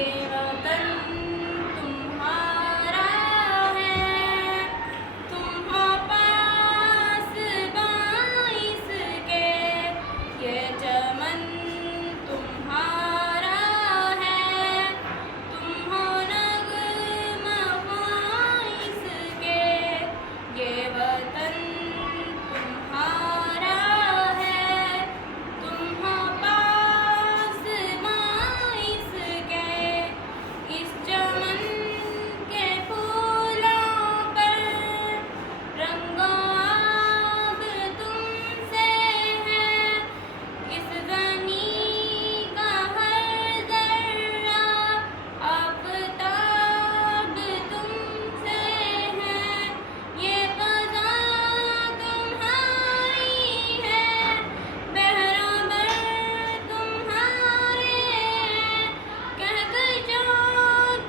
ये वतन तुम्हारा है, तुम हो पासबां इसके, ये चमन तुम्हारा है, तुम हो नग़्मा इसके, ये वतन तुम्हारा है, तुम हो पासबां इसके। इस चमन के फूलों पर रंगो आब तुमसे है, इस ज़मीं का हर ज़र्रा आफ़ताब तुमसे है, ये फ़ज़ा तुम्हारी है, बहरों बर तुम्हारे हैं, कहकर जो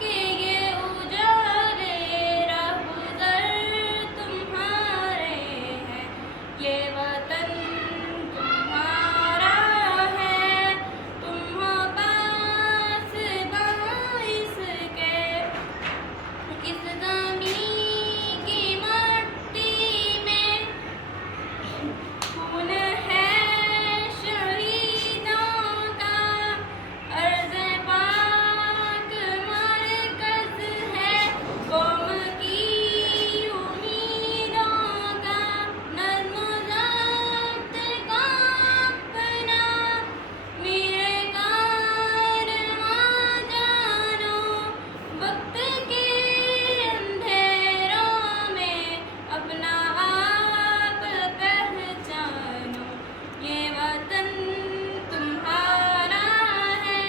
कि ये उजाले रहगुज़र तुम्हारे हैं। ये वतन तुम्हारा है, तुम हो पासबां इसके, इस ज़मीं की मट्टी में खून है शहीदों का, अर्ज़ पाक मरकज़ है कौम की उम्मीदों का, नज़्म ज़ब्त का अपना मेरे कारवां जानो, वक्त के अंधेरों में अपना आप पहचानो। ये वतन तुम्हारा है,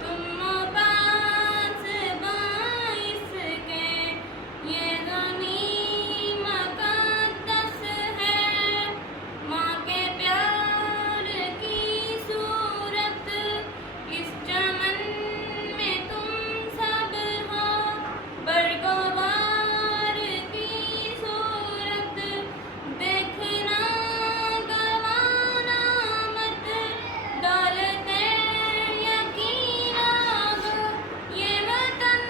तुम हो पासबां इसके, ये ज़मीं मुक़द्दस है, माँ के प्यार की सूरत, इस चमन में तुम सब हो, बरगो बार की सूरत, देखना गवाना मत, दौलते यकीना हो, ये वतन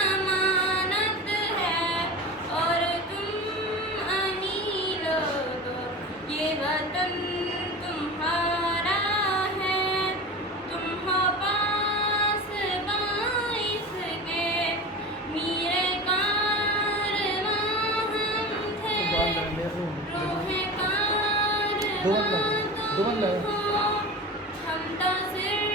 अमानत है और तुम अमीर हो। ये वतन तुम्हारा है, तुम हो पासबां इसके, मीरे कारवां हम थे, रूहे कारवां तुम हो, हम तो सिर्फ